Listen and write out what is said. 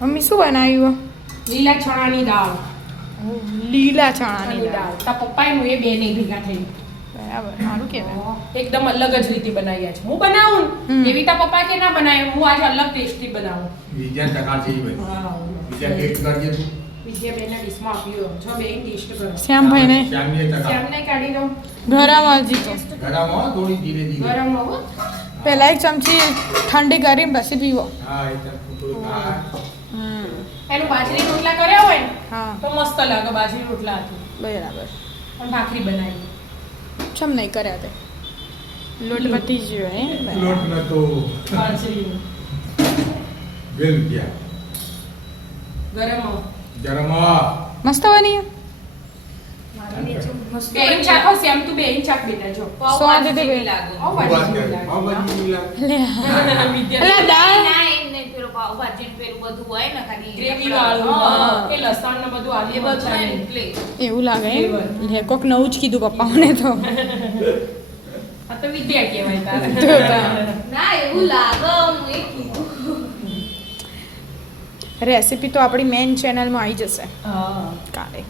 Mummy શું બનાવ્યું લીલા ચણાની દાળ. લીલા ચણાની દાળ તા પપ્પાએ એ બે નહીં ભેગા થઈ. બરાબર સારું કહેવાય એકદમ અલગ જ રીતે બનાવ્યા છે. હું બનાવું ને એવી તા પપ્પા કે ના બનાવે. હું આજે અલગ ટેસ્ટી બનાવું. વિજ્ઞાન ટકા છે ભાઈ. હા. વિજ્ઞાન ટેસ્ટ કરજે તું. વિજયાબેનના ડિશમાં આપ્યો. જો બેન ટેસ્ટ કરો. શ્યામભાઈને શ્યામને ટકા. શ્યામને કાઢી દઉં. ગરમ હજી તો ગરમ હો થોડી ધીરે ધીરે. ગરમ હો. પહેલા એક ચમચી ઠંડી કરીને પછી પીવો હા એકદમ થોડું હા. એનું બાજરી રોટલા કર્યા હોય ને હા તો મસ્ત લાગે બાજરી રોટલા હતી. બરાબર પણ ભાખરી બનાવી. ચમ નહીં કર્યા તે લોટ વધી ગયો હે લોટ નતો બાજરીનો. બેલ ગયા. ગરમ હો. ગરમ મસ્ત બની બે ઇંચ ચાખો સેમ તું 2 ઇંચ ચાખ બેટા જો. સ્વાદ એટલે બે આવો વાત બાજરી કરે લાગે. પાવભાજી મિલા. અલા દાળ ગ્રેવી વાળું હા. એ લસણ ને બધું આદુ મરચાં ને. એવું લાગે એમ લે કોક નવું જ કીધું પપ્પાઓને તો આ તો વિદ્યા કહેવાય તારે. રેસીપી તો આપણી મેઇન ચેનલમાં આવી જશે હા. કાલે